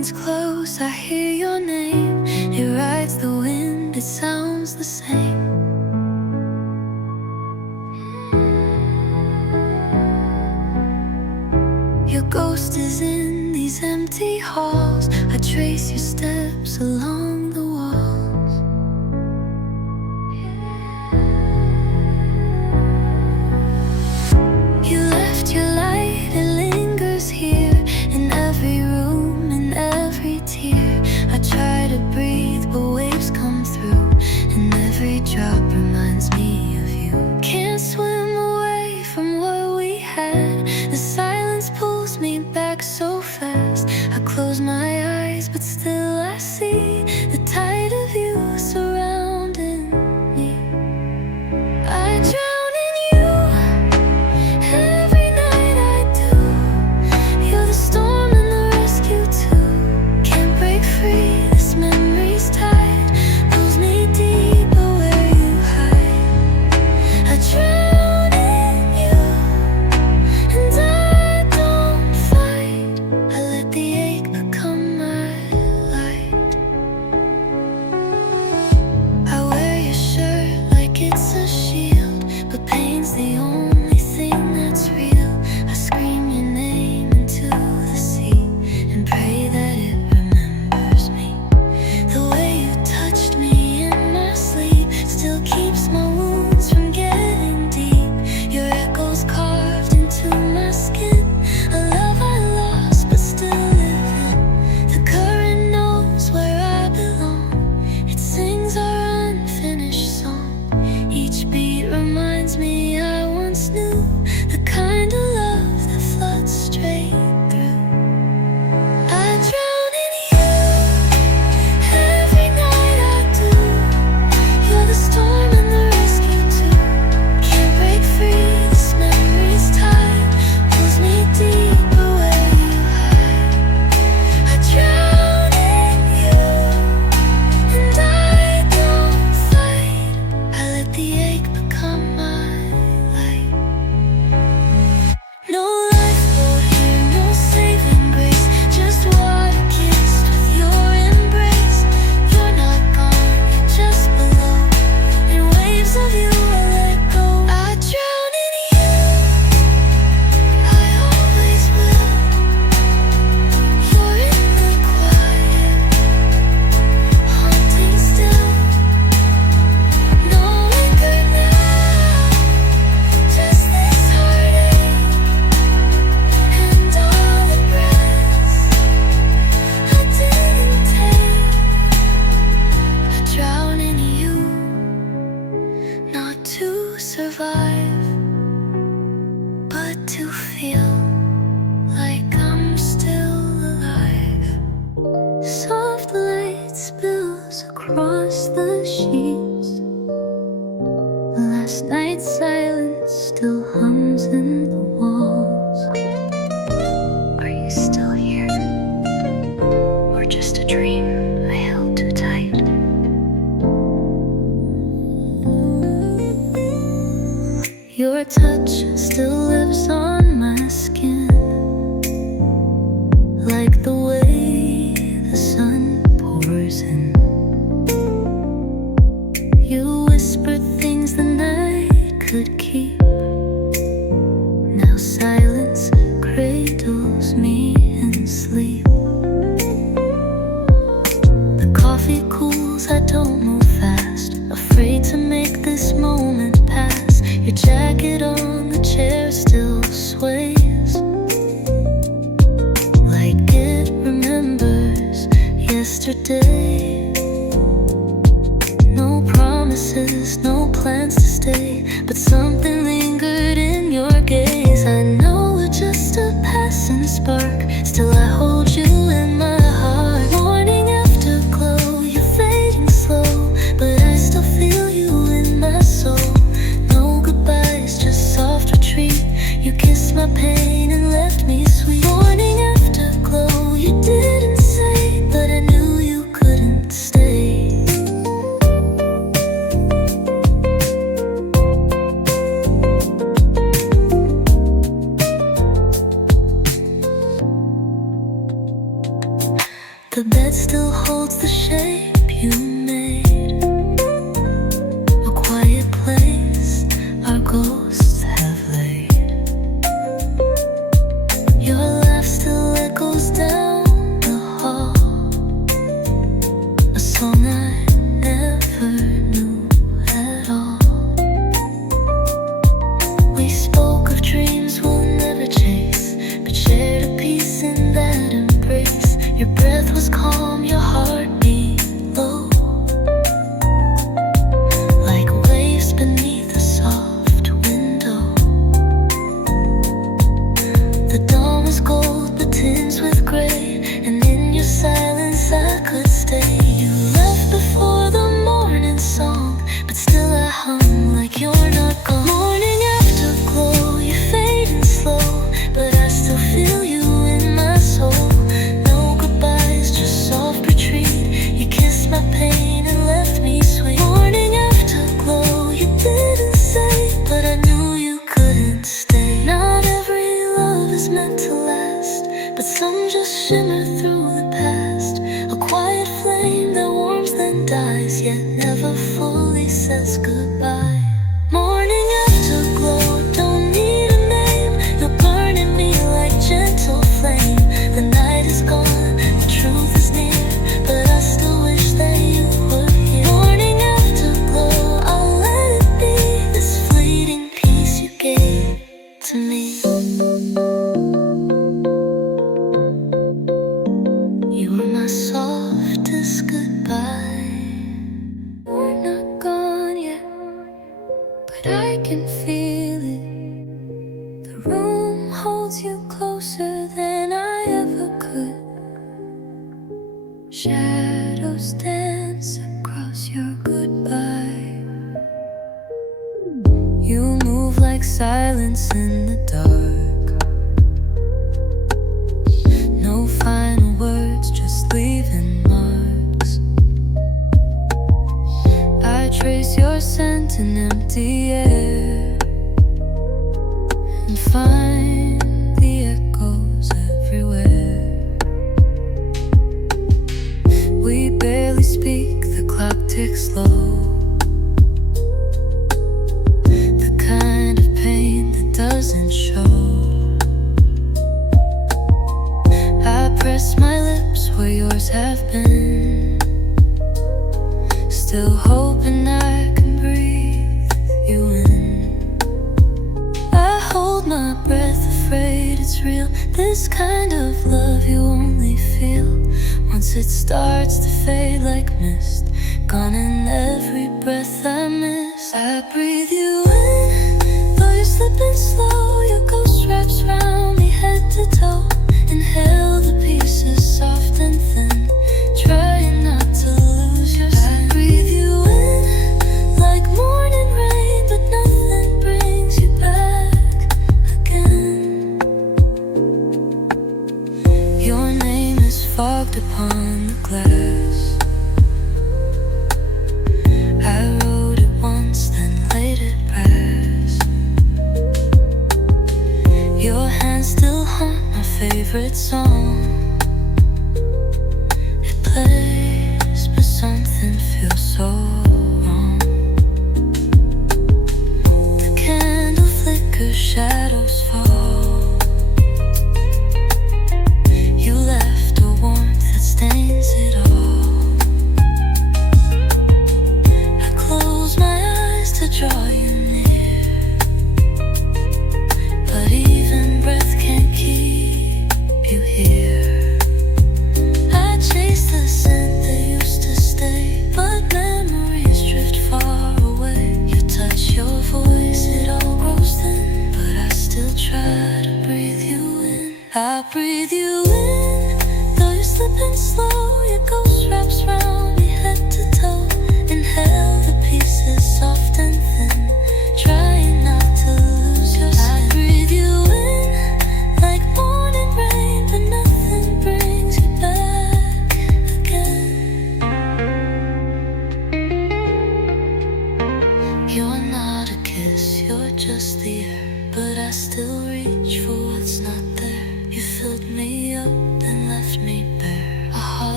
leans close, I hear your name. It rides the wind, it sounds the same. Your ghost is in these empty halls. I trace your steps along the walls. You left your light, it lingers here, in every room, in every tear. I try to breathe, but waves come through, and every drop reminds me of you. Can't swim away from what we had. The silence pulls me back so fast. I close my eyes, but still I see the tide of you surrounding me. I drown in you, every night I do. You're the storm and the rescue too. Can't break free, this memory's tied, pulls me deeper where you hide. I drown in you, and I don't fight. I let the ache become my light. I wear your shirt like it's a shield, but pain's the only thing that's real. I scream your name into the sea and pray that it remembers me. The way you touched me in my sleep still keeps my wounds from getting deep. Your echoes carved into my skin, a love I lost but still live in. The current knows where I belong, it sings our unfinished song. Each beat reminds me I once knew the kind of love that floods straight through. I drown in you, every night I do. You're the storm and the rescue too. Can't break free, this memory's tied, pulls me deeper where you hide. I drown in you, and I don't fight. I let the ache become my light. No lifeboat here, no saving grace, just water kissed with your embrace. You're not gone, you're just below, in waves of you I let go. I drown in you, I always will. You're in the quiet, haunting still. No anchor now, just this heartache and all the breaths I didn't take. I drown in you, not to survive, but to feel like I'm still alive. Soft light spills across the sheets. Last night's silence still hums in the walls. Are you still here? Or just a dream I held too tight? Your touch still lives on my skin, like the way the sun pours in. You whispered things the night could keep. Now silence cradles me in sleep. The coffee cools, I don't move fast, afraid to make this moment pass. Your jacket on the chair still sways, like it remembers yesterday. No promises, no plans to stay, but something lingered in your gaze. I know we're just a passing spark, still I hold you in my heart. Morning afterglow, you're fading slow. The bed still holds the shape you made, a quiet place our ghosts have laid. Your laugh still echoes down the hall, a song I never knew at all. We spoke of dreams we'll never chase, but shared a peace in that embrace. Your breath was calm, your heart beat low, like waves beneath a soft window. The dawn was gold but tinged with gray, and in your silence I could stay. You left before the morning song, but still I hung like you're not gone. Morning afterglow, you're fading slow, but I still feel you in my soul. No goodbyes, just soft retreat. You kissed my pain and left me sweet. Morning afterglow, you didn't say, but I knew you couldn't stay. Not every love is meant to last, but some just shimmer through the past. A quiet flame that warms then dies, yet never fully says goodbye. Morning afterglow, don't need a name. You're burning me like gentle flame. The night is gone, the truth is near, but I still wish that you were here. Morning afterglow, I'll let it be this fleeting peace you gave to me. You were my softest goodbye. We're not gone yet, but I can feel it. The room holds you closer than I ever could. Shadows dance across your goodbye. You move like silence in the dark. No final words, just leaving marks. I trace your scent in empty air and find the echoes everywhere. We barely speak, the clock ticks slow. The kind of pain that doesn't show. I press my lips where yours have been, still hoping I can breathe you in. I hold my breath, afraid it's real. This kind of love you only feel once it starts to fade like mist, gone in every breath I miss. I breathe you in, though you're slipping slow. Your ghost wraps round me head to toe. Inhale the pieces soft and thin, trying not to lose your skin. I breathe you in like morning rain, but nothing brings you back again. Your name is fogged upon the glass. I wrote it once, then laid it past. Your hands still haunt my favorite song.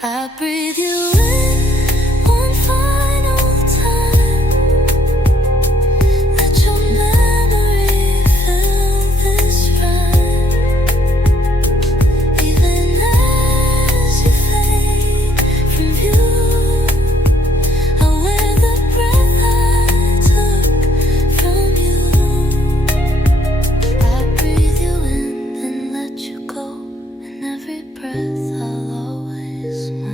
I breathe you in one final time. Let your memory fill this rhyme. Even as you fade from view, I wear the breath I took from you. I breathe you in and let you go, and every breath I'll always want.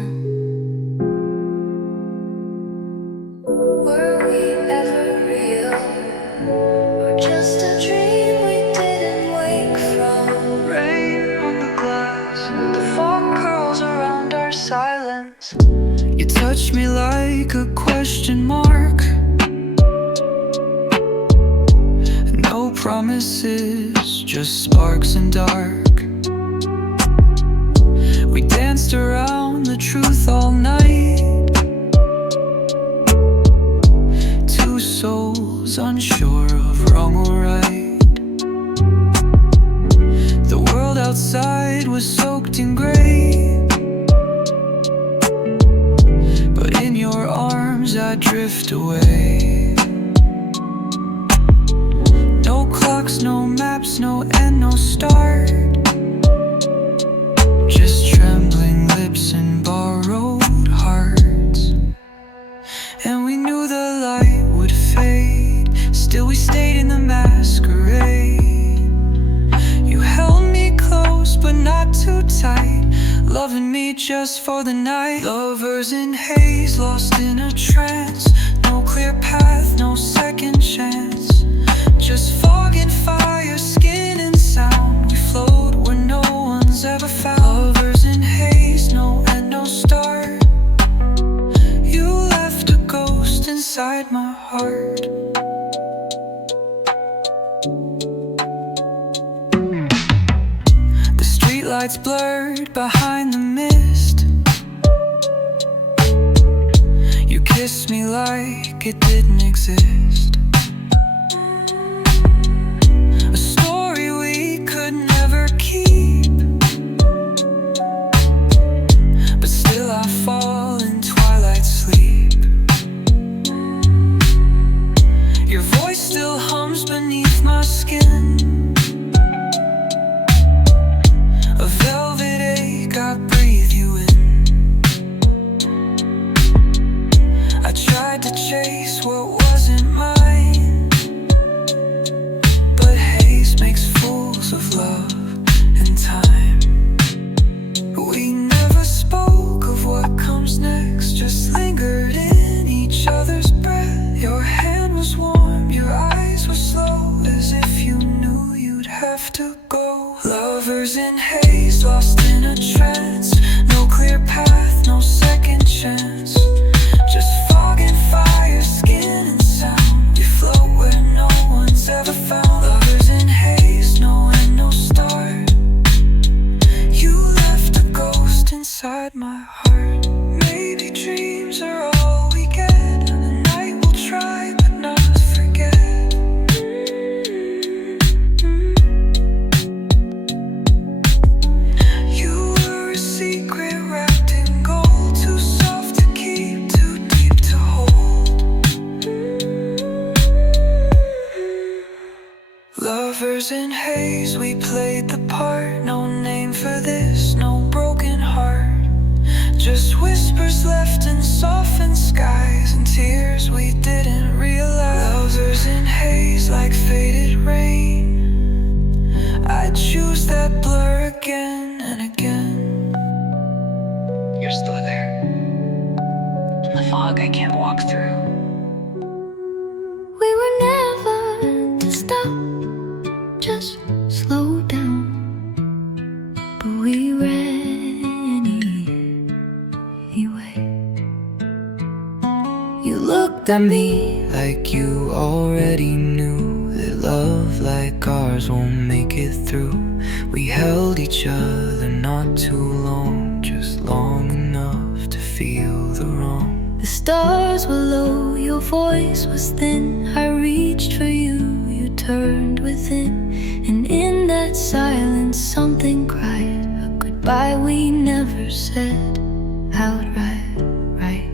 Were we ever real, or just a dream we didn't wake from? Rain on the glass, the fog curls around our silence. You touch me like a question mark. No promises, just sparks and dark. We danced around the truth all night. Two souls unsure of wrong or right. The world outside was soaked in gray, but in your arms I drift away. No clocks, no maps, no end, no start. Just trembling lips and borrowed hearts. And we knew the light would fade, still we stayed in the masquerade. You held me close but not too tight, loving me just for the night. Lovers in haze, lost in a trance. No clear path, no second chance. Just fog and fire, skin and sound. We float where no one's ever found. Lovers in haze, no end, no start. You left a ghost inside my heart. The streetlights blurred behind the mist. You kissed me like it didn't exist. A story we could never keep, but still I fall in twilight sleep. Your voice still hums beneath my skin. A velvet ache, I breathe you in. I tried to chase what wasn't mine, but haze makes fools of love and time. We never spoke of what comes next, just lingered in each other's breath. Your hand was warm, your eyes were slow, as if you knew you'd have to go. Lovers in haze, lost in a trance. No clear path, no second chance. Just fog and fire, skin and sound. We float where no one's ever found. Lovers in haze, no end, no start. You left a ghost inside my heart. Maybe dreams are all we get. The night will try but not forget. You were a secret wrapped in gold, too soft to keep, too deep to hold. Lovers in haze, we played the part. No name for this, no broken heart. Just whispers left in softened skies, and tears we didn't realize. Lovers in haze, like faded rain. I choose that blur again and again. You're still there, in the fog I can't walk through. We were never to stop, just slow down. But we ran anyway. You looked at me Like you already knew that love like ours won't make it through. We held each other not too long, just long enough to feel the wrong. The stars were low, your voice was thin. I reached for you, you turned within. And in that silence something cried, a goodbye we never said. outright right.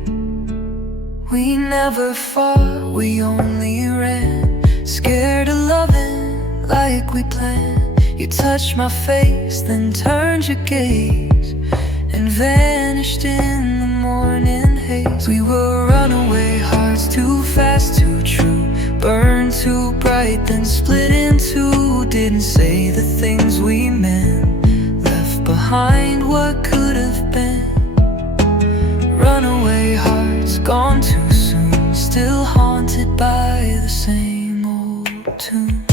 We never fought, we only ran, scared of loving like we planned. You touched my face, then turned your gaze and vanished in the morning haze. We were runaway hearts, too fast, too true, burned too bright, then split in two. Didn't say the things we meant, left behind what could have been. Runaway hearts, gone too soon, still haunted by the same old tune.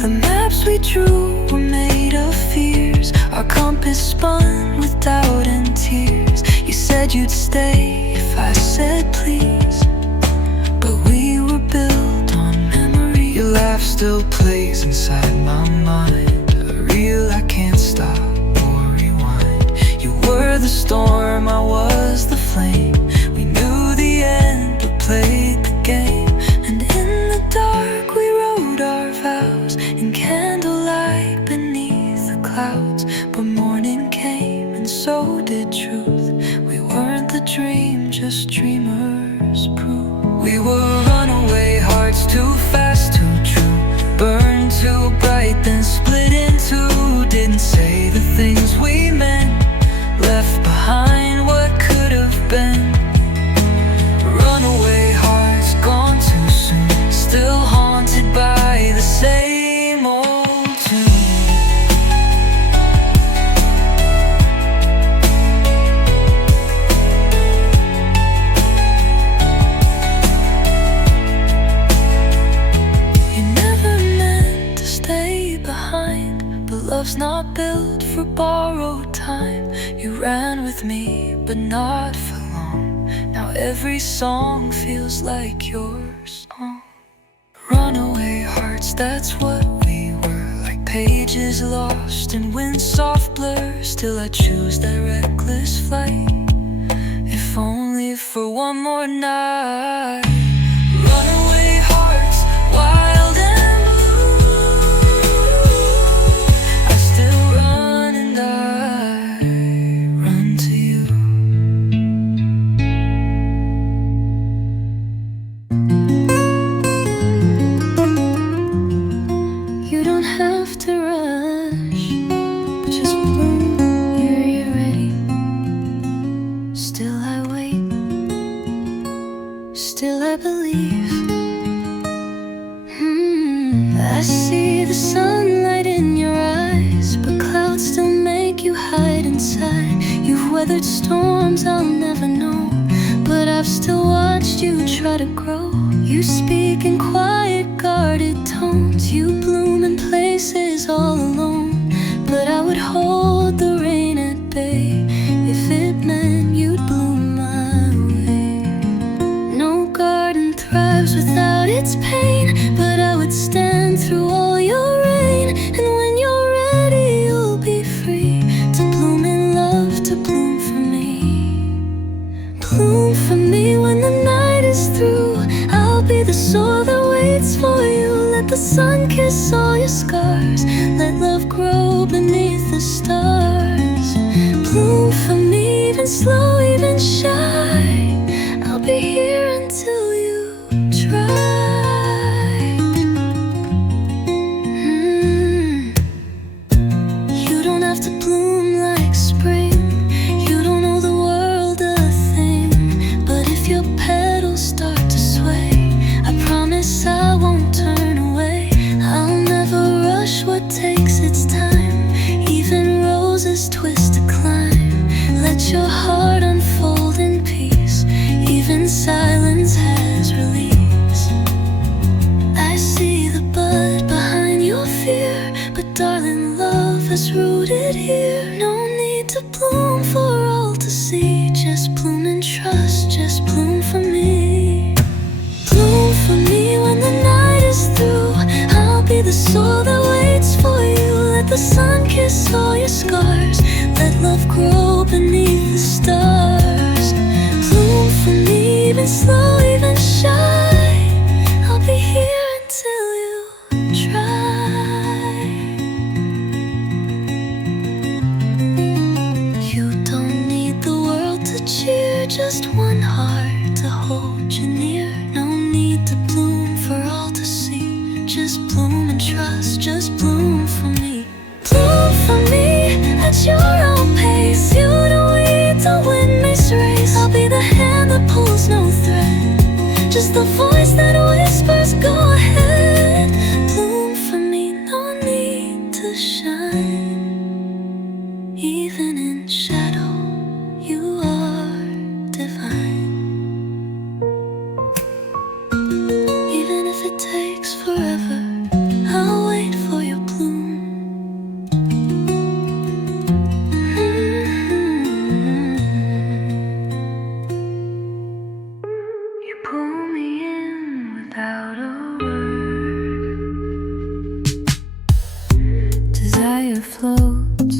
The maps we drew were made of fears, our compass spun with doubt and tears. You said you'd stay if I said please, but we were built on memory. Your laugh still plays inside my mind, a reel I can't stop or rewind. You were the storm, I was the flame. We knew the end but played the game. And in the dark we wrote our vows in candlelight beneath the clouds. But morning came and so did truth. We weren't the dream, just dreamers prove. We were runaway hearts, too fast, too true, burned too bright, then split in two. Didn't say the things we meant, left behind what could have been. Runaway hearts, gone too soon, still haunted by the same old tune. You never meant to stay behind, but love's not built for borrowed time. You ran with me, but not for long. Now every song feels like your song. Runaway hearts, that's what we were, like pages lost in wind soft blur. Still I choose that reckless flight, if only for one more night. Runaway hearts, wild and blue, I still run and I run to you. You don't have to rush, but just bloom here you're ready. Still I wait, still I believe. I see the sunlight in your eyes, but clouds still make you hide inside. You've weathered storms I'll never know, but I've still watched you try to grow. You speak in quiet, guarded tones. You bloom in places all alone, but I would hold the rain at bay if it meant you'd bloom my way. No garden thrives without its pain, but I would stand through all your rain. And when you're ready, you'll be free to bloom in love, to bloom for me. Bloom for me when the night is through. I'll be the soul that waits for you. Let the sun kiss all your scars, let love grow beneath the stars. Bloom for me, even slow, even shy. I'll be here until you try. You don't have to bloom like spring, you don't know the world a thing. But if your petals start to sway, I promise I won't turn away. I'll never rush what takes its time, even roses twist to climb. Let your heart unfold in peace, even silence has release. I see the bud behind your fear, but darling, love is rooted here. No need to bloom for all to see, just bloom and trust, just bloom for me. Bloom for me when the night is through. I'll be the soul that waits for you. Let the sun kiss all your scars, let love grow beneath the stars. Bloom for me, even slow, even shy. I'll be here until you try. You don't one heart to hold you near. No need to bloom for all to see. Just bloom and trust, just bloom for me. Bloom for me at your own pace. You don't need to win this race. I'll be the hand that pulls no thread, just the voice that whispers, go ahead. Bloom for me, no need to shine. Even in shadow, you are divine. Even if it takes forever, I'll wait for your bloom. You pull me in without a word. Desire floats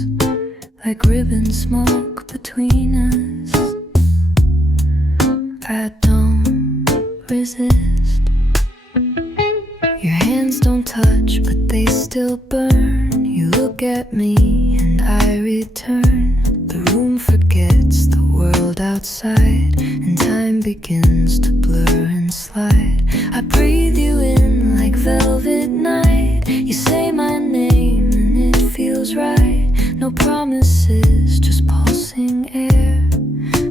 like ribbon smoke between us. I don't resist. Your hands don't touch, but they still burn. You look at me and I return. The room forgets the world outside, and time begins to blur and slide. I breathe you in like velvet night. You say my name and it feels right. No promises, just pulsing air,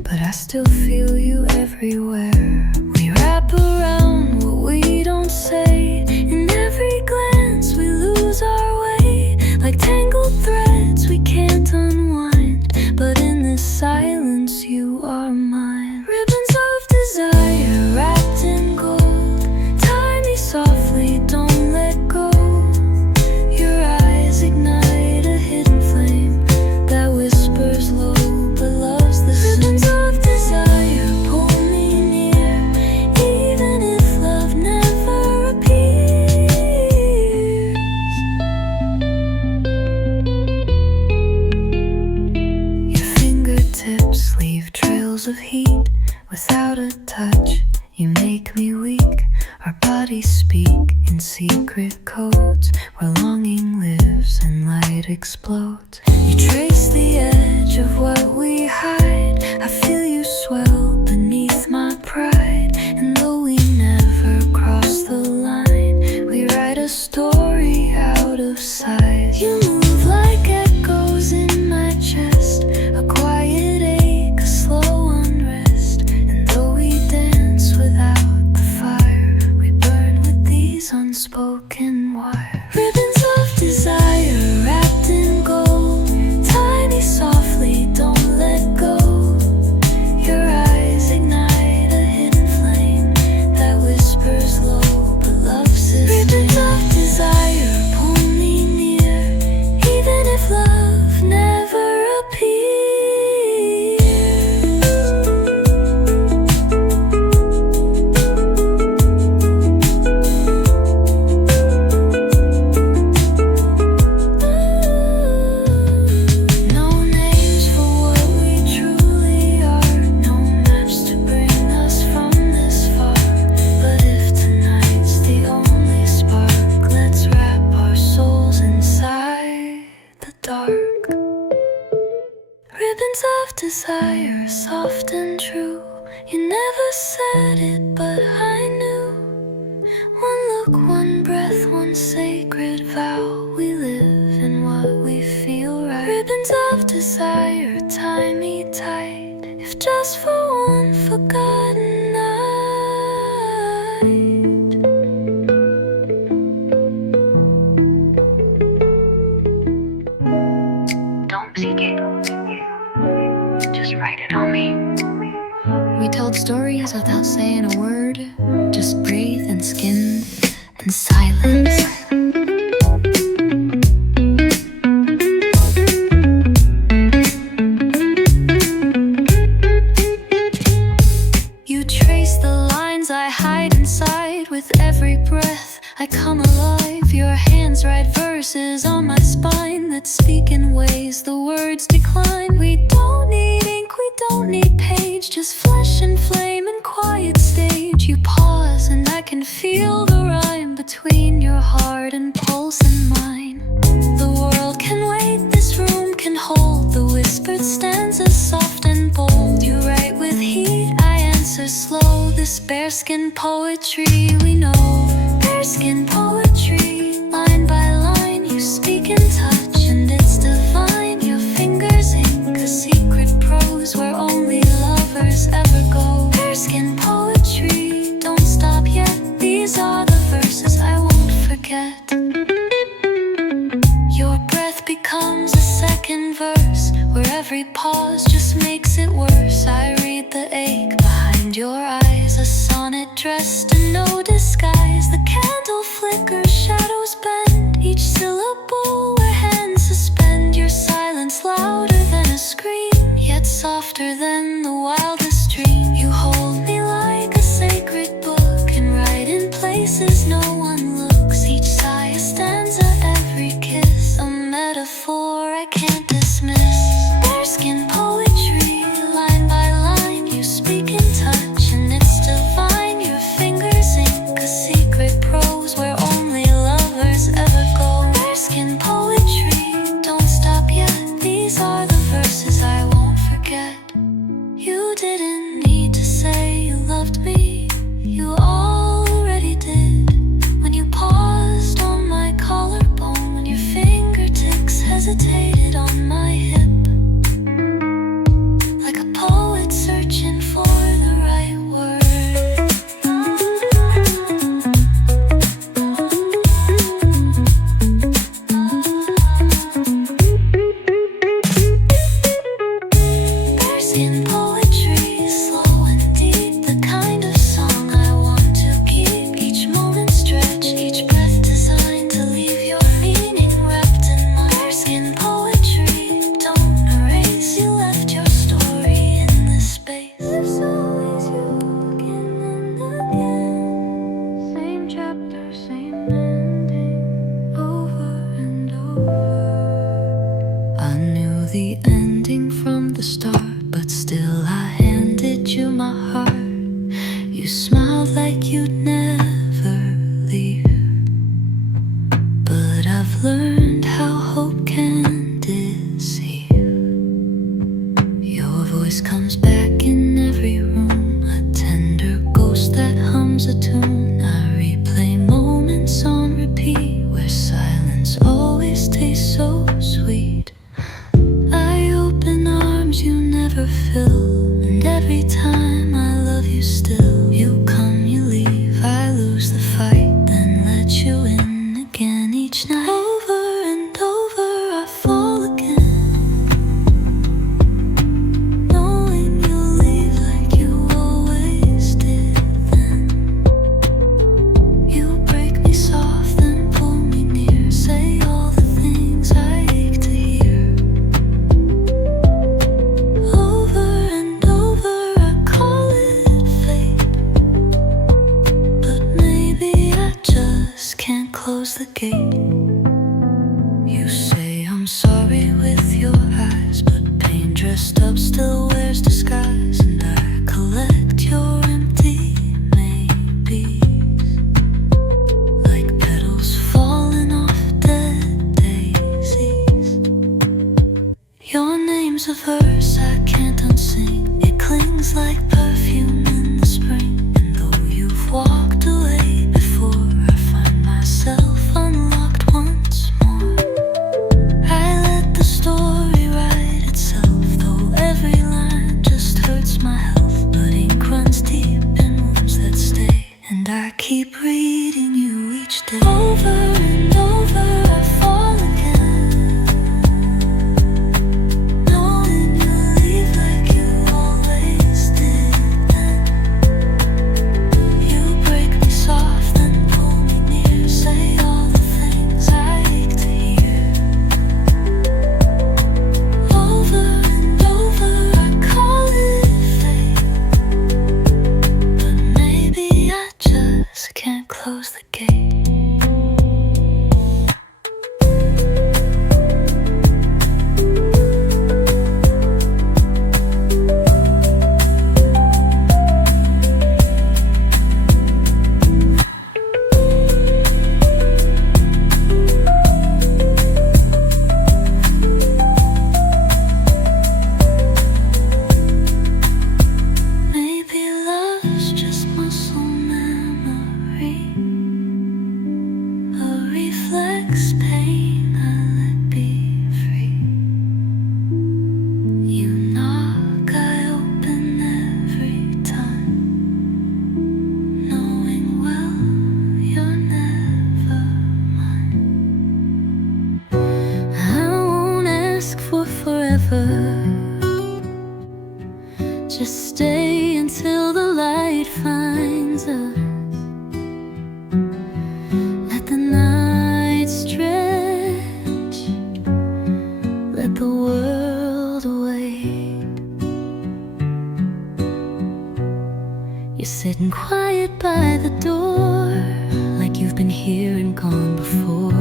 but I still feel you everywhere. We wrap around what we don't say. In every glance we lose our way, like tangled threads we can't unwind. But in this silence you are mine. Ribbons of desire wrapped in gold. Tie me softly, don't let go. Your eyes ignite a hidden flame that whispers low but loves the same. Ribbons of desire pull me near, even if love never appears. Your fingertips leave trails of heat without a touch. You make me weak. Our bodies speak in secret codes where longing lives and light explodes. You trace the edge of what we hide. I feel you swell beneath my pride. And though we never cross the line, we write a story out of sight. You move like echoes in my chest, a quiet ache, a slow unrest. And though we dance without the fire, we burn with these unspoken wires. Ribbons of desire wrapped in gold. Tie me softly, don't let go. Your eyes ignite a hidden flame that whispers low but loves its name. Ribbons of desire pull me near, even if love never appears. No names for what we truly are, no maps to bring us from this far. But if tonight's the only spark, let's wrap our souls inside the dark. Ribbons of desire, soft and true. You never said it, but I knew. One look, one breath, one sacred vow. We live in what we feel right. Ribbons of desire, tie me tight, if just for one forgotten night. Don't seek it. Just write it on me. We told stories without saying a word, just breathe and skin and silence. You trace the lines I hide inside. With every breath I come alive. Your hands write verses on my spine that speak in ways the words decline. We don't need ink, we don't need page, just flesh and flame and quiet stage. You pause and I can feel the rhyme between your heart and pulse and mine. The world can wait, this room can hold the whispered stanzas soft and bold. You write with heat, I poetry we know. Bearskin poetry, line by line you speak in touch, and it's divine. Your fingers ink a secret prose where only lovers ever go. Bearskin poetry, don't stop yet. These are the verses I won't forget. Your breath becomes a second verse, where every pause just makes it worse. I read the ache behind your eyes, a sonnet dressed in no disguise. The candle flickers, shadows bend, each syllable where hands suspend. Your silence louder than a scream, yet softer than the wildest dream. You hold me like a sacred book and write in places no one looks. Each sigh a stanza, every kiss a metaphor I can't dismiss. Bearskin poetry, line by line you speak in touch, and it's divine. Your fingers ink a secret prose where only lovers ever go. Bearskin poetry, don't stop yet. These are the verses I won't forget. You didn't need to say you loved me, you already did. When you paused on my collarbone, when your fingertips hesitated on my hip, like a poet searching for the right word. Bearskin poetry, slow and deep, the kind of song I want to keep. Each moment stretch, each breath designed to leave your meaning wrapped in my bearskin poetry. Don't erase, you left your story in this space. There's always you again and again. Same chapter, same ending, over and over. I knew the ending from the start, but still I handed you my heart. You smiled like you'd never leave, but I've learned how hope can deceive. Your voice comes back in every room, a tender ghost that hums a tune. I replay moments on repeat, where silence always tastes so sweet. I open arms you never fill, and every time I love you still. You come, you leave, I lose the fight, then let you in again each night. Over and over I fall again, knowing you'll leave like you always did then. You break me soft, then pull me near, say all the things I ache to hear. Over and over I call it fate, but maybe I just can't close the gate. You say I'm sorry with your eyes, but pain dressed up still wears disguise, and I collect your empty maybes, like petals falling off dead daisies. Your name's a verse I can't unsing, it clings like perfume in the spring. And though you've walked away before, I find myself unlocked once more. I let the story write itself, though every line just hurts my health. But ink runs deep in wounds that stay, and I keep reading you each day. Over and over I fall again, knowing you'll leave like you always did. You're sitting quiet by the door, like you've been here and gone before.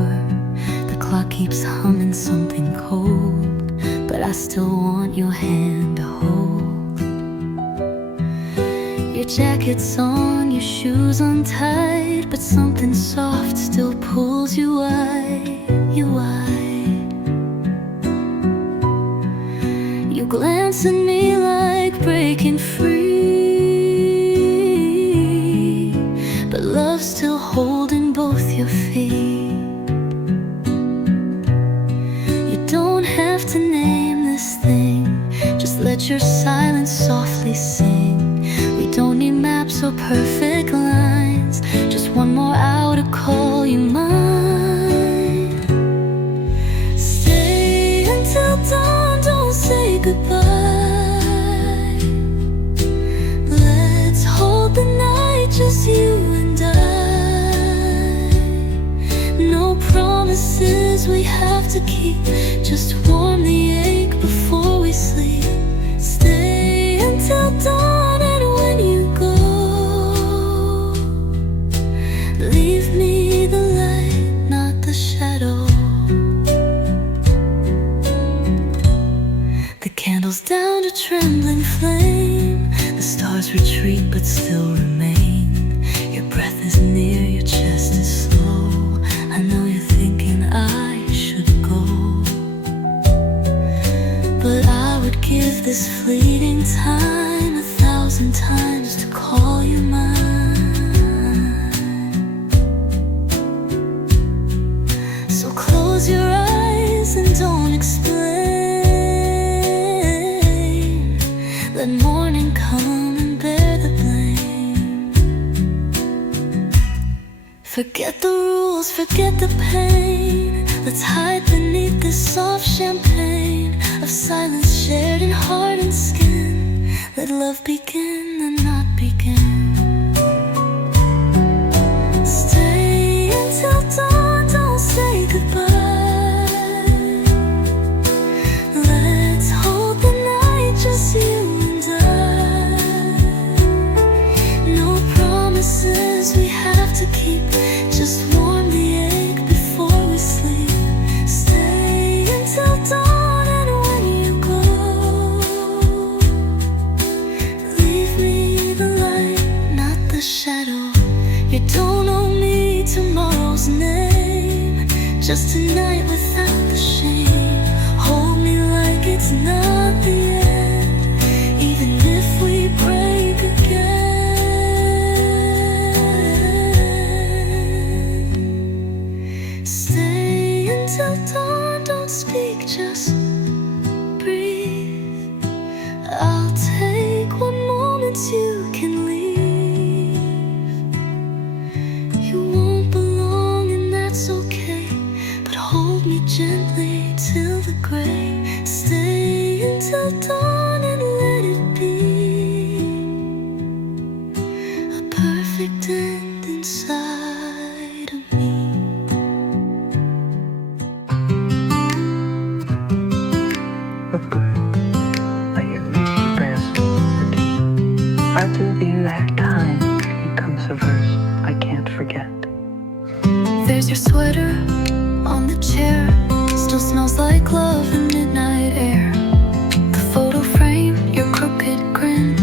The clock keeps humming something cold, but I still want your hand to hold. Your jacket's on, your shoes untied, but something soft still pulls you wide, You glance at me like breaking free, but love's still holding both your feet. You don't have to name this thing, just let your silence softly sing. We don't need maps or perfect lines, just one more hour to call you mine. Stay until dawn, don't say goodbye. Let's hold the night, just you and I. No promises we have to keep, just warm the ache before we sleep. Stay until dawn, and when you go, leave me the light, not the shadow. The candles down to trembling flame, the stars retreat but still remain. Your breath is near, your chest is slow. I know you're thinking I should go, but I would give this fleeting time 1,000 times to call you mine. So close your eyes and don't explain. Let morning come and bear the blame. Forget the rules, forget the pain. Let's hide beneath this soft champagne of silence shared in heart and skin. Let love begin and not begin. Stay until dawn, don't say goodbye. Let's hold the night, just you and I. No promises we have to keep, just warm the ache before we sleep. Stay until dawn, and when you go, leave me the light, not the shadow. You don't owe me tomorrow's name, just tonight without the shame. Hold me like it's not the end, even if we break again. Stay until dawn, don't speak, just breathe. I'll take what moments you can leave. You won't belong and that's okay, but hold me gently till the gray. Stay until dawn and let it be a perfect end inside of me. Let your misty breast right through the exact time it comes a verse I can't forget. There's your sweater on the chair, still smells like love and midnight air. The photo frame, your crooked grin,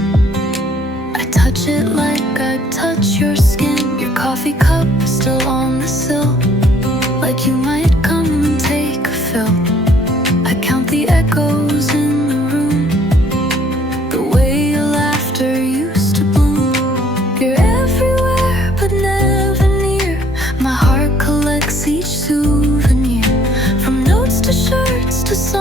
I touch it like I touch your skin. Your coffee cup still on the sill, like you might come and take a fill. I count the echoes in the room, the way your laughter used to bloom. You're everywhere but never near. My heart collects each souvenir, from notes to shirts to songs.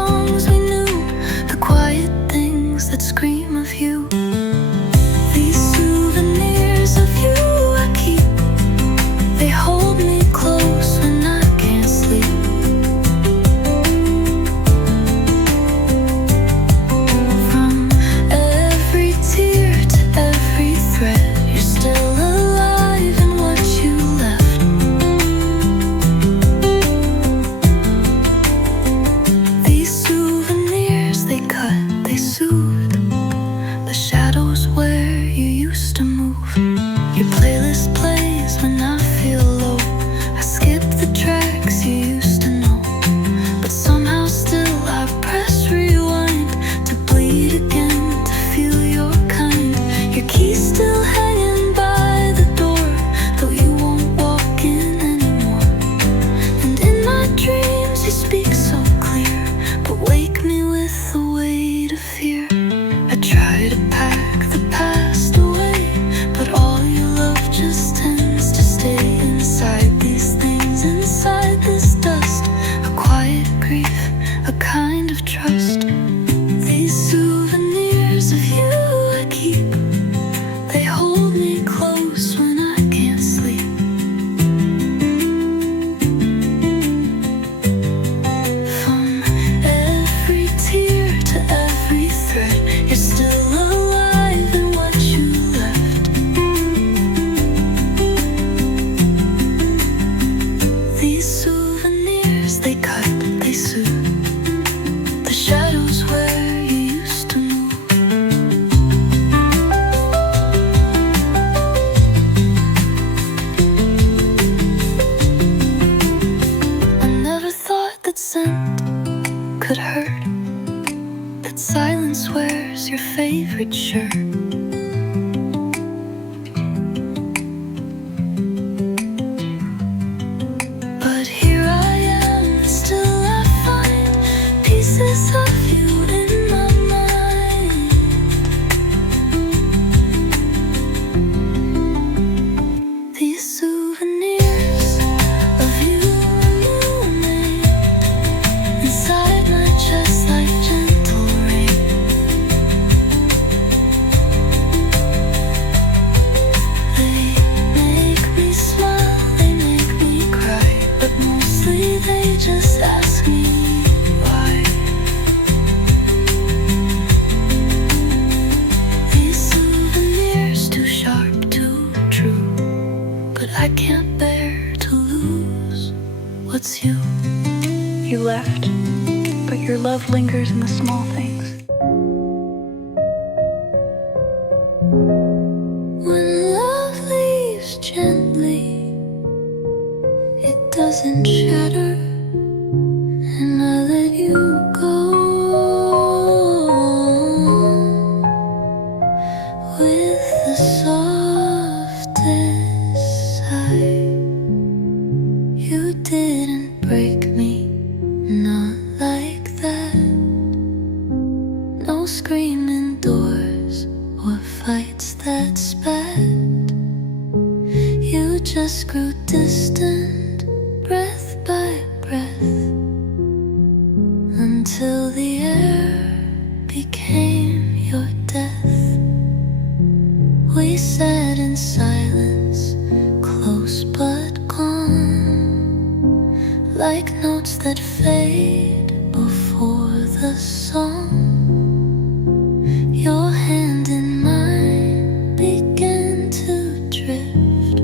that silence wears your favorite shirt. But here I am, still I find pieces of you in my mind. These souvenirs of you remain inside my chest like gentle rain. They make me smile, they make me cry, but mostly they just ask me why. These souvenirs too sharp, too true, but I can't bear to lose what's you. You left, but your love lingers in the small things. When love leaves gently, it doesn't shatter, and I let you go with the softest sigh. You didn't break me, not like that. No screaming doors or fights that spat. You just grew distant, breath by breath, until the air became your death. We sat in silence, close but gone, like notes that fade before the song. Your hand in mine began to drift,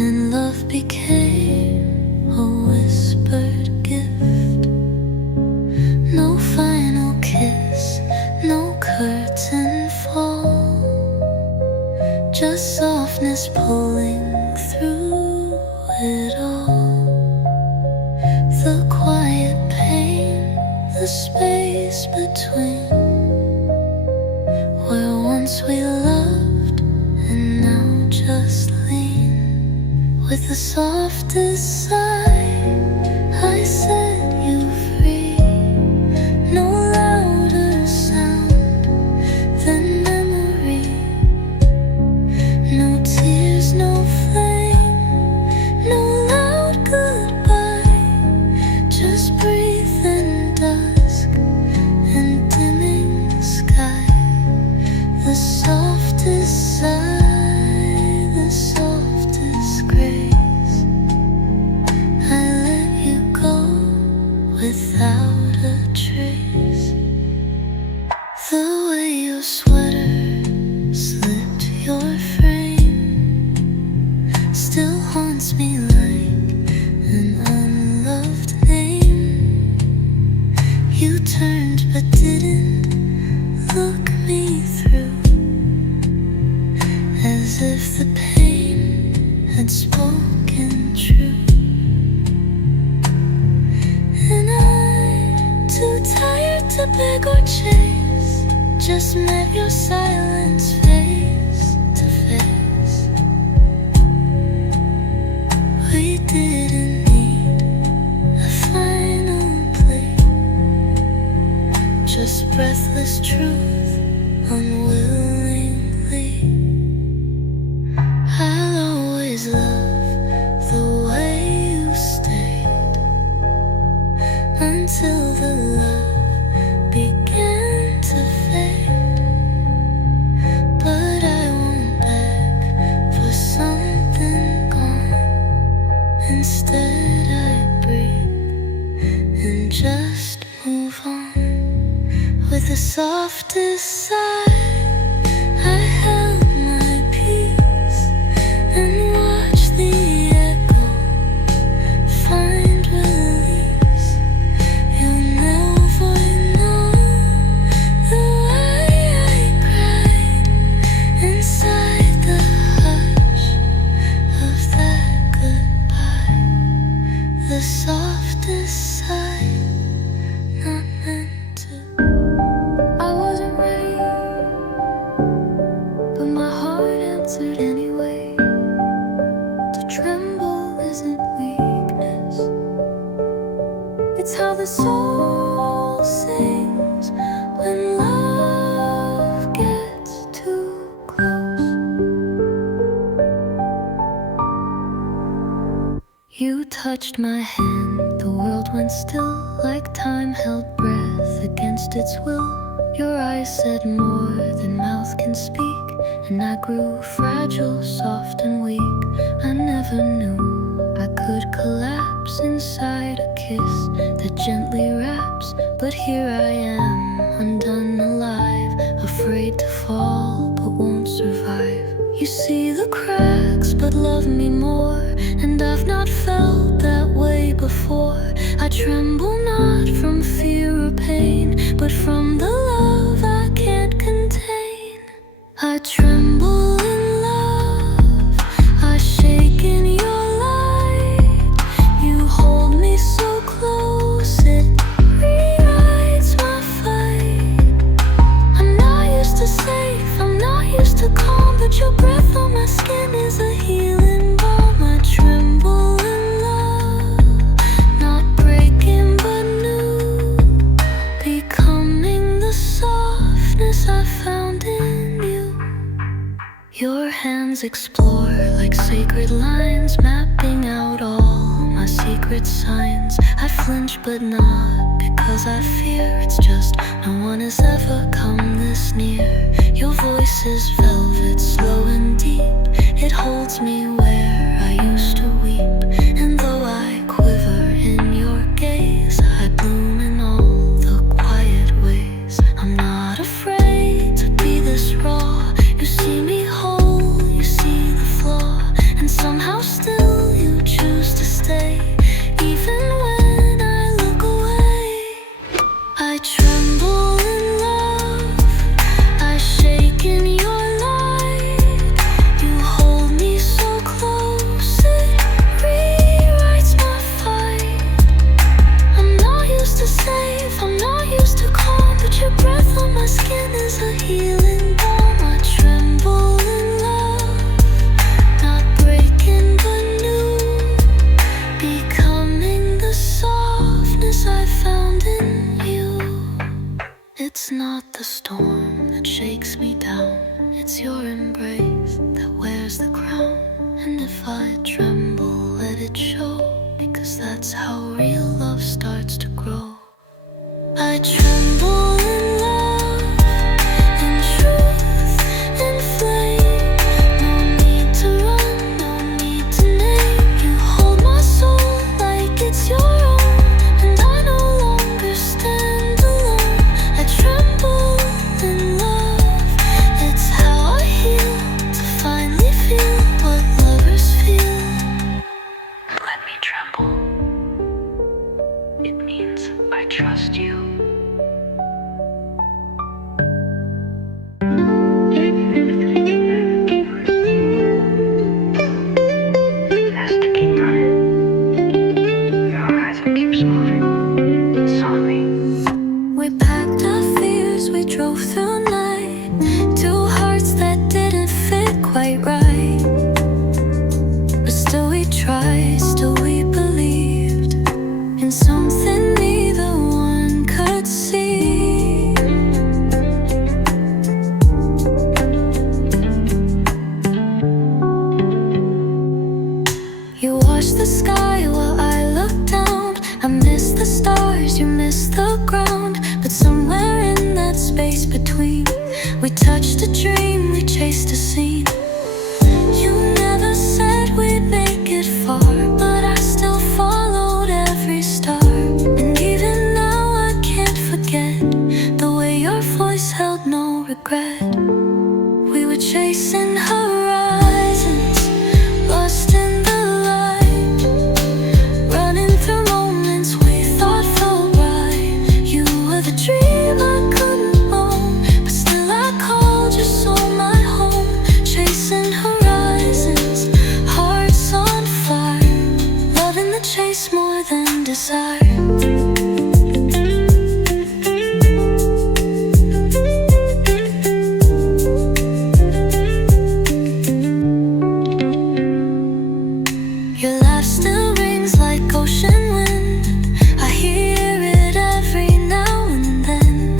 and love became a whispered gift. No final kiss, no curtain fall, just softness pulling through it all. The quiet pain, the space between, where once we loved and now just lean. With the softest sigh, I set you free. No louder sound than memory. No tears, no flame, no loud goodbye. Just breathe in dusk and dimming sky. The softest sigh, the softest grace. I let you go without a trace. The way your sweater slipped your frame still haunts me like an unloved name. You turned but didn't look me through, as if the pain had spoken true. And I, too tired to beg or chase, just met your silence face to face. We didn't need a final plea, just breathless truth unwillingly. I'll always love the way you stayed until the love began to fade. But I won't beg for something gone. Instead I breathe and just move on. With the softest sigh, I held my peace and watched the echo find release. You'll never know the way I cried inside the hush of that goodbye. The softest sigh, not meant to. touched my hand, the world went still, like time held breath against its will. Your eyes said more than mouth can speak, and I grew fragile, soft and weak. I never knew I could collapse inside a kiss that gently wraps. But here I am, undone, alive, afraid to fall, but won't survive. You see the cracks, but love me more, and I've not felt that way before. I tremble not from fear or pain, but from the love I can't contain. I tremble in love, I shake in your light. You hold me so close, it rewrites my fight. I'm not used to safe, I'm not used to calm, but your breath on my skin is a healing balm. I tremble in love, not breaking but new, becoming the softness I found in you. Your hands explore like sacred lines, mapping out all my secret signs. I flinch but not because I fear, it's just no one has ever come this near. Your voice is velvet, slow and deep, it holds me where I used to weep. And though I quiver in your gaze, I bloom in all the quiet ways. I'm not afraid to be this raw. You see me whole, you see the flaw, and somehow still you choose to stay, even when I look away. I tremble in love, I shake in your light. You hold me so close, it rewrites my fight. I'm not used to safe, I'm not used to calm, but your breath on my skin is a healing balm. I tremble in love, not breaking but new, becoming the softness I found in you. It's not the storm that shakes me down, it's your embrace that wears the crown. And if I tremble, let it show, because that's how real love starts to grow. I tremble in love, in truth, in flame. No need to run, no need to name. You hold my soul like it's your own, and I no longer stand alone. I tremble in love, it's how I heal, to finally feel what lovers feel. Let me tremble. It means I trust you. Has to keep running. Your horizon keeps moving. It's on me. We packed our fears, we drove through night, two hearts that didn't fit quite right. But still we tried, still we believed in something neither one could see. You watched the sky while I looked down. I missed the stars, you missed the ground. But somewhere in that space between, we touched a dream, we chased a scene. You never said we'd make it far, but I still followed every star. And even now I can't forget the way your voice held no regret. We were chasing horizons, lost in the light, running through moments we thought felt right. You were the dream I couldn't own, but still I called your soul my home. Chasing horizons, hearts on fire, loving the chase more than desire. Your laugh still rings like ocean wind, I hear it every now and then.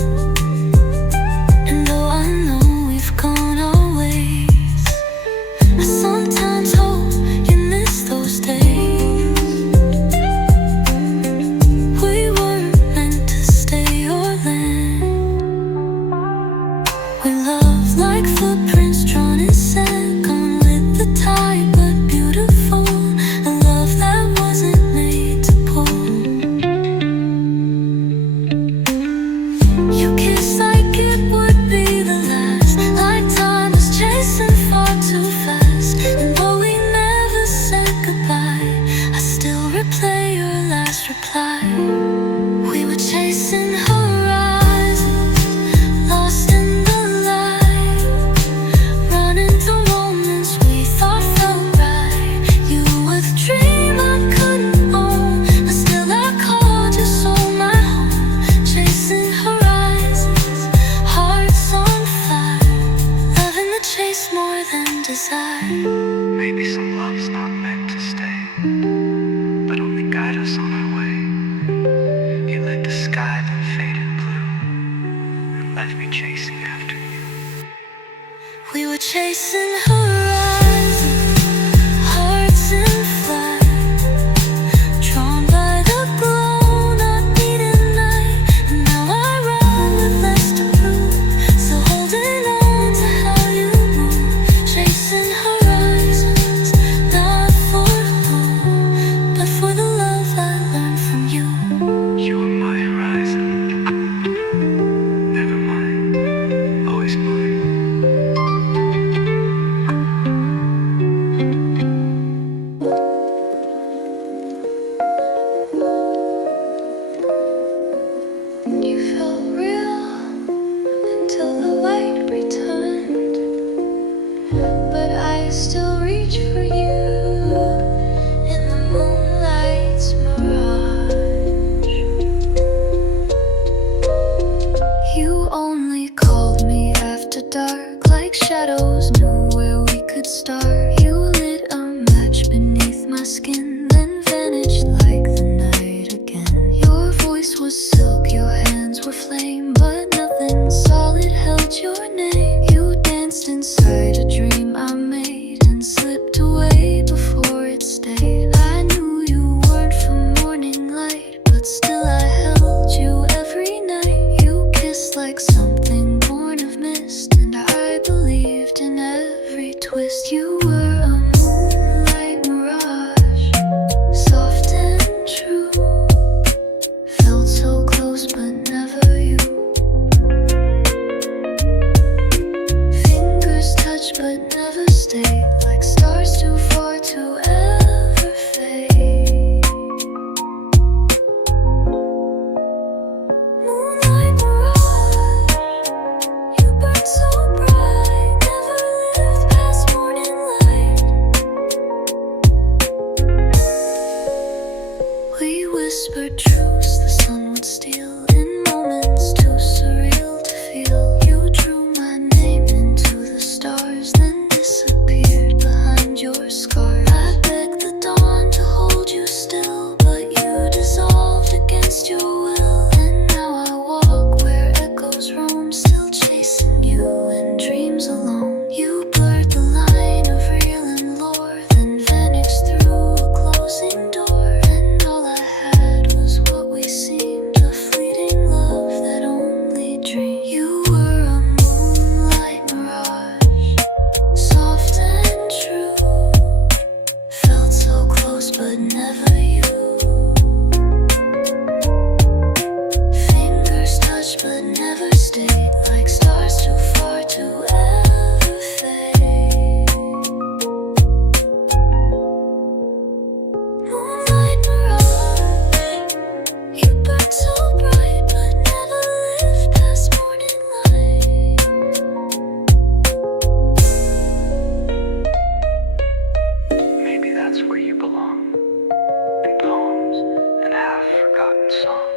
We love like footprints drawn in sand, gone with the tide but beautiful. A love that wasn't made to pull. You kiss like it would be the last, like time was chasing far too fast. And though we never said goodbye, I still replay your last reply. We were chasing horizons, lost in the light, running through moments we thought felt right. You were the dream I couldn't own, but still I called you soul my home. Chasing horizons, hearts on fire, loving the chase more than desire. Maybe some love's not meant to stay, but only guide us on our way. You lit the sky that faded blue, and left me chasing after you. We were chasing horizons, hearts in flight, drawn by the glow, not needing night. And now I run with less to prove, still holding on to how you move. Chasing horizons, not for home, but for the love I learned from you. You are my horizon, never mine, always mine. You felt real until the light returned, but I still reach for you in the moonlight's mirage. You only called me after dark, like shadows knew where we could start. You lit a match beneath my skin, then vanished like the night again. Your voice was silk, your hands were flame, but nothing solid held your name. You danced inside a dream I made and slipped away before it stayed. I knew you weren't from morning light, but still I held you every night. You kissed like something born of mist, and I believed in every twist. You were a moonlight mirage, soft and true, felt so close but never you. Fingers touch but never stay, like stars too far to ever fade. Moonlight mirage, you burn so bright, never lived past morning light. We whispered truths the sun would steal, in moments too surreal to feel. You drew my name into the stars, then disappeared behind your scar. I begged the dawn to hold you still, but you dissolved against your will. And now I walk where echoes roam, still chasing you in dreams alone. You blurred the line of real and lore, then vanished through a closing door. And all I had was what we seemed, a fleeting love that only dreamed. You were a moonlight mirage, soft and true, felt so close but never you. Fingers touched but never stayed, like stars too far to ever fade. Moonlight mirage, you burn so bright but never lived past morning light. Maybe that's where you belong, in poems and half-forgotten song.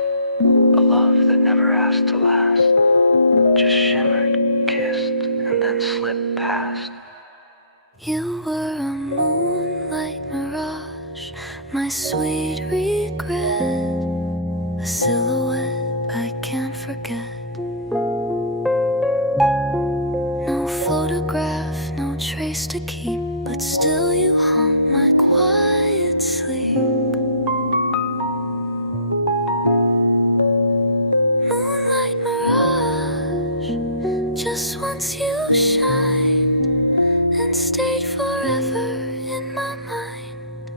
A love that never asked to last, just shimmered, kissed, and then slipped past. You were a moonlight mirage, my sweet regret, a silhouette I can't forget. No photograph, no trace to keep, but still you haunt my quiet sleep. Moonlight mirage, just just once you shined and stayed forever in my mind.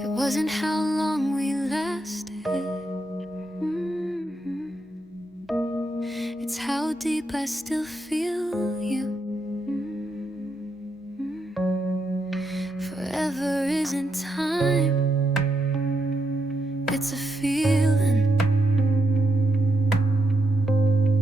It wasn't how long we lasted, it's how deep I still feel you. Forever isn't time, it's a feeling.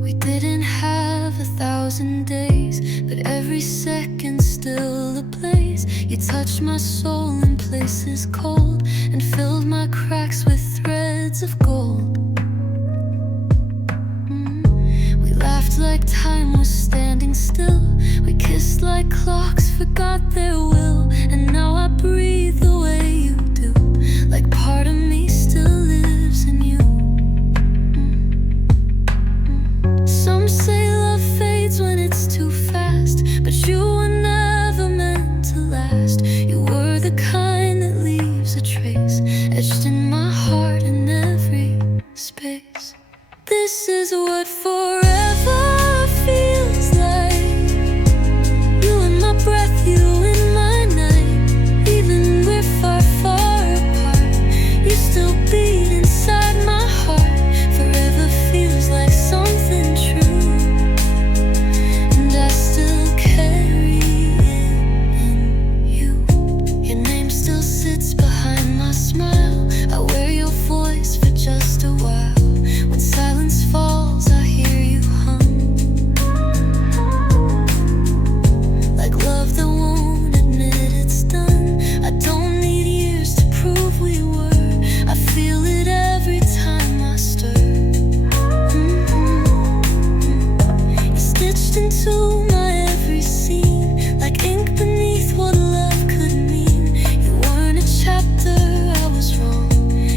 We didn't have 1,000 days, but every second still a place. You touched my soul in places cold and filled my cracks with threads of gold. We laughed like time was standing still. We kissed like clocks forgot their will. And now I breathe the way you do, like part of me still lives in you. Some say love fades when it's too fast, but you were never meant to last. You were the kind that leaves a trace, etched in my heart in every space. This is what forever feels like. You in my breath, you in my night. Even we're far, far apart, you still beat inside my heart. Forever feels like something true, and I still carry it in you. Your name still sits behind my smile. I wear your voice for just a while. When silence falls, I hear you hum, like love that won't admit it's done. I don't need years to prove we were. I feel it every time I stir. You're stitched into my every scene, like ink beneath what love could mean. You weren't a chapter, I was wrong.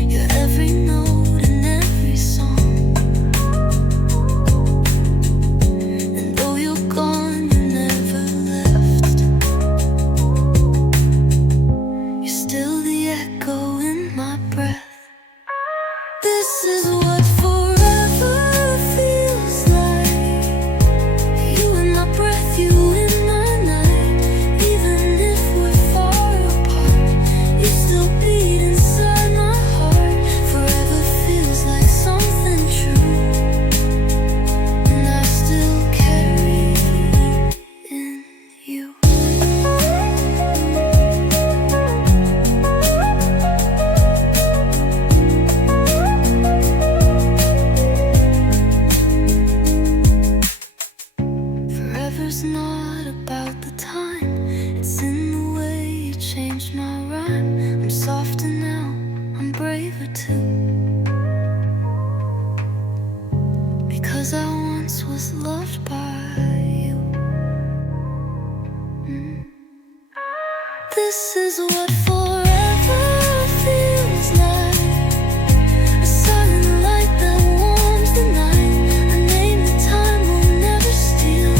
You're every note and every song. And though you're gone, you never left. You're still the echo in my breath. This is what forever feels like. You in my breath, you in my night. Even if we're far apart, you still beat inside my heart. Forever feels like something true, and I still carry in you. Forever's not about the time, it's in the way you changed my rhyme. I'm softer now, I'm braver too, because I once was loved by you. This is what forever feels like. A silent light that warms the night. A name that time will never steal.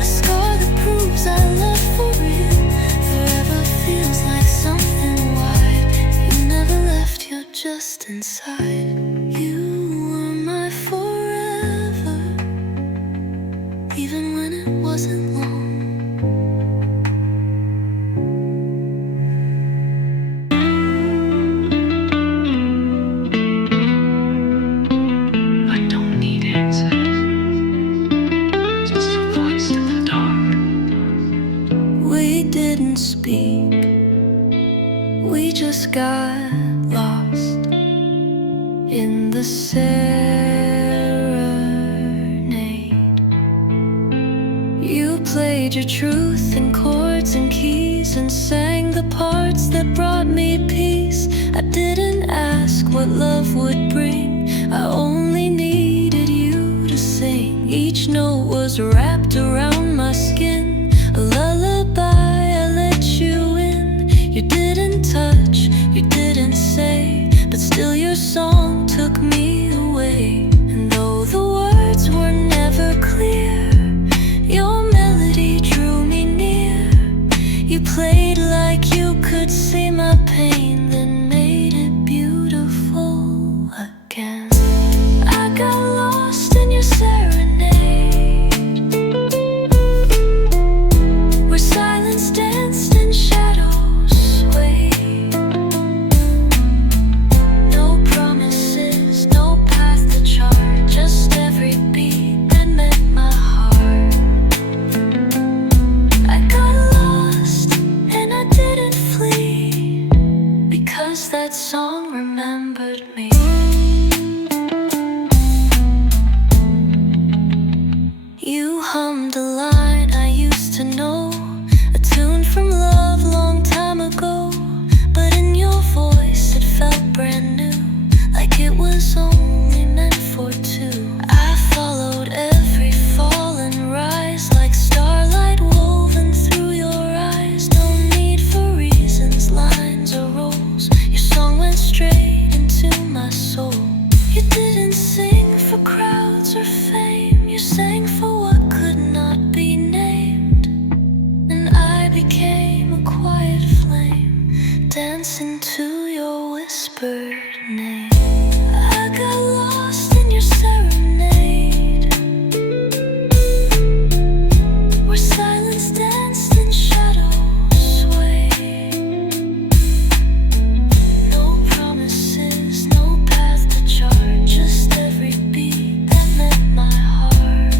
A scar that proves I love for real. Forever feels like something wide. You never left, you're just inside. You were my forever, even when it wasn't long. I don't need answers, just a voice in the dark. We didn't speak, we just got lost in the serenade. You played your truth in chords and keys and sang the parts that brought me peace. I didn't ask what love would bring, I only needed you to sing. Each note was wrapped around my skin, a lullaby, I let you in. You didn't touch, you didn't say, but still your song took me away. And though the words were never clear, your melody drew me near. You played like you could see my pain, then made it beautiful again. I got lost in your serenade. hummed a line I used to know, a tune from love long time ago. But in your voice it felt brand new, like it was only meant for two. I followed every fall and rise, like starlight woven through your eyes. No need for reasons, lines or roles. Your song went straight into my soul. You didn't sing for crowds or fame, you sang for what could not be named. And I became a quiet flame, dancing to your whispered name. I got lost in your serenade, where silence danced and shadows swayed. No promises, no path to chart, just every beat that met my heart.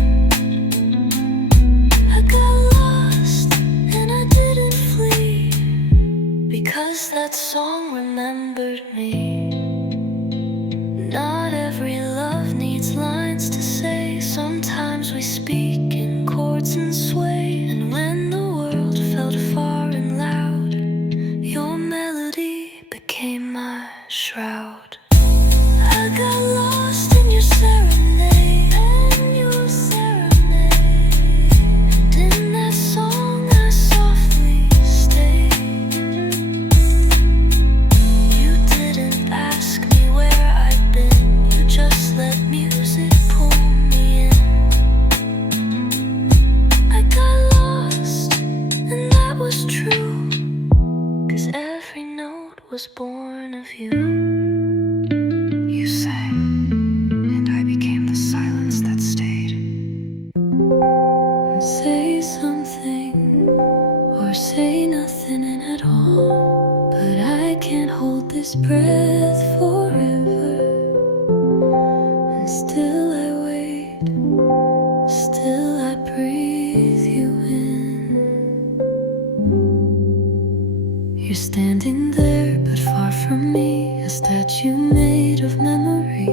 I got lost and I didn't flee, because that song remembered me. Not every love needs lines to say. Sometimes we speak in chords and sway. And when the world felt far and loud, your melody became my shroud. I got lost in your serenade, and your serenade. And in that song I softly stayed. You didn't ask me where I'd been, you just let music pull me in. I got lost, and that was true, 'cause every note was born of you. You sang, and I became the silence that stayed. Say something, or say nothing at all, but I can't hold this breath forever. And still I wait, still I breathe you in. You're standing there, but far from me, a statue made of memory.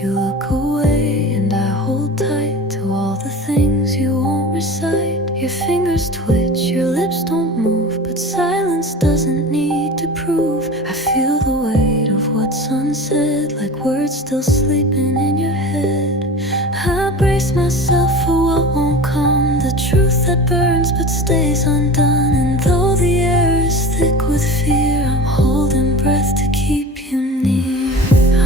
You look away, and I hold tight to all the things you won't recite. Your fingers twitch, your lips don't move, but silence doesn't need to prove. I feel the weight of what's unsaid, like words still sleeping in your head. I brace myself for what won't come, the truth that burns but stays undone. And though the air is thick with fear, I'm holding breath to keep you near.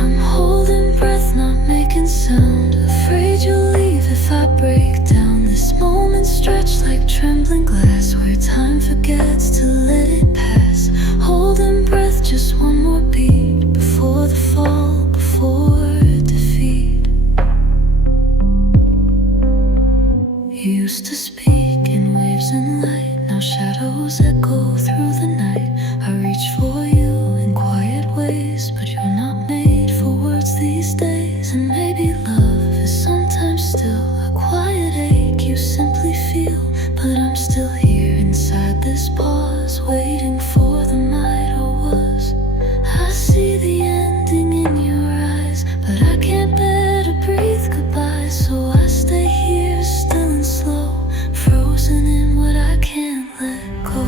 I'm holding breath, not making sound, afraid you'll leave if I break down. This moment stretched like trembling glass, where time forgets to let it pass. Holding breath, just one more beat, before the fall, before defeat. You used to speak in waves and light, now shadows echo through the night. I reach for you in quiet ways, but you're not made for words these days. And maybe love is sometimes still a quiet ache you simply feel, but I'm still here inside this pause, waiting for the might or was. I see the ending in your eyes, but I can't bear to breathe goodbye. So I stay here still and slow, frozen in what I can't let go.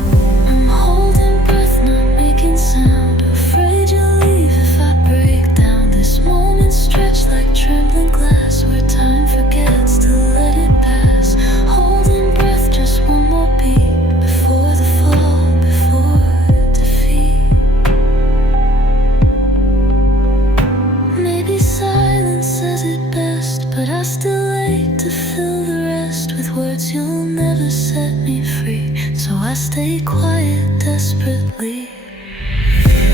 I'm holding breath, not making sound, afraid you'll leave if I break down. This moment stretched like trembling glass, where time forgets to let it pass. Holding breath, just one more beat, before the fall, before defeat. Maybe silence says it best, but I still hate to fill the rest with words you'll never set me free. So I stay quiet desperately.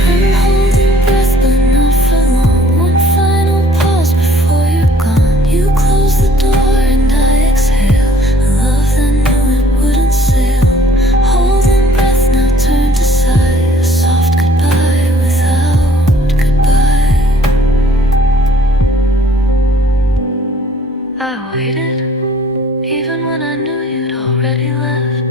I'm holding breath, but not for long. One final pause before you're gone. You close the door and I exhale, a love that knew it wouldn't sail. Holding breath, now turn to sigh, a soft goodbye without goodbye. I waited, even when I knew you'd already left.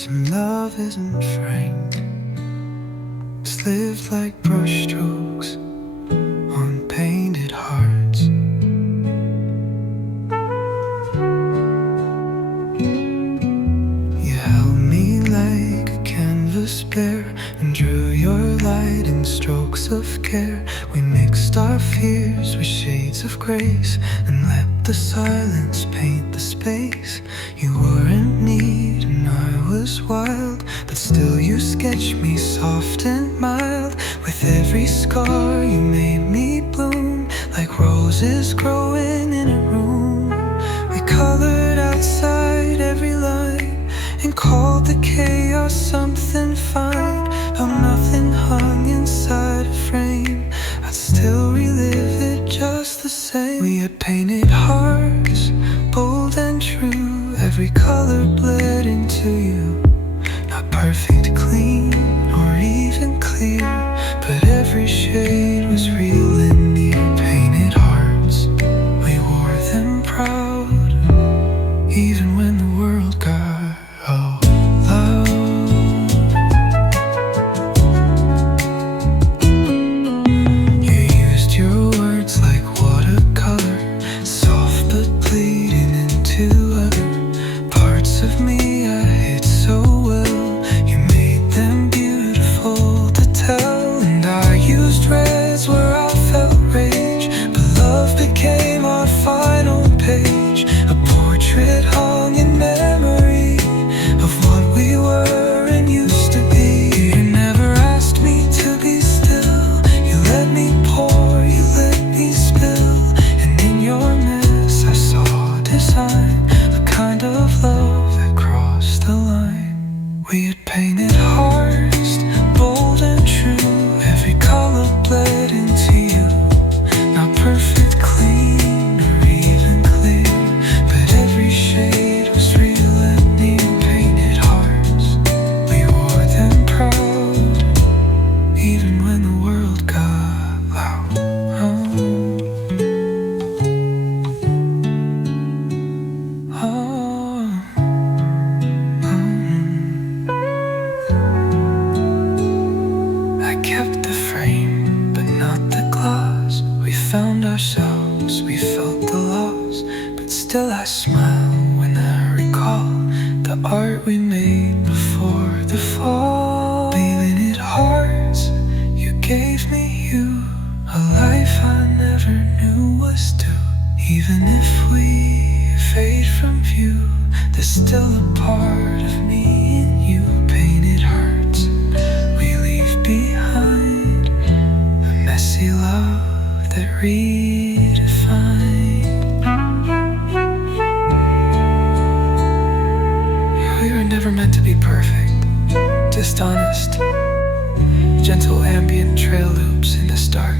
Some love isn't frank. It's lived like brushstrokes on painted hearts. You held me like a canvas bare and drew your light in strokes of care. We mixed our fears with shades of grace and let the silence paint the space. You weren't neat and I was wild, but still you sketched me soft and mild. With every scar you made me bloom like roses growing in a room. We colored outside every line and called the chaos something fine. Though nothing hung inside a frame, I'd still relive it just the same. We had painted hearts, bold and true. Every color bled into you. Not perfect, clean, or even clear, but every shade was real and near. Painted hearts, we wore them proud, even when the world got loud. You used your words like watercolor, soft but bleeding into other parts of me I hid so well. You made them beautiful to tell, and I used reds where I felt rage, but love became our final page. A portrait hung in memory of what we were and used to be. You never asked me to be still. You let me pour, you let me spill, and in your mess I saw design, the kind of love that crossed the line. We had painted hearts, bold and true. Every color bled into you. Not perfect, clean, or even clear, but every shade was real and near. Painted hearts, we wore them proud, even when the world got loud. I kept the frame, but not the glass. We found ourselves, we felt the loss, but still I smile when I recall the art we made before the fall. Leaving it hearts, you gave me you, a life I never knew was due. Even if we fade from view, there's still a part of me in you. Painted hearts, we leave behind a messy love that redefined. We were never meant to be perfect, just honest. Gentle ambient trail loops in the start,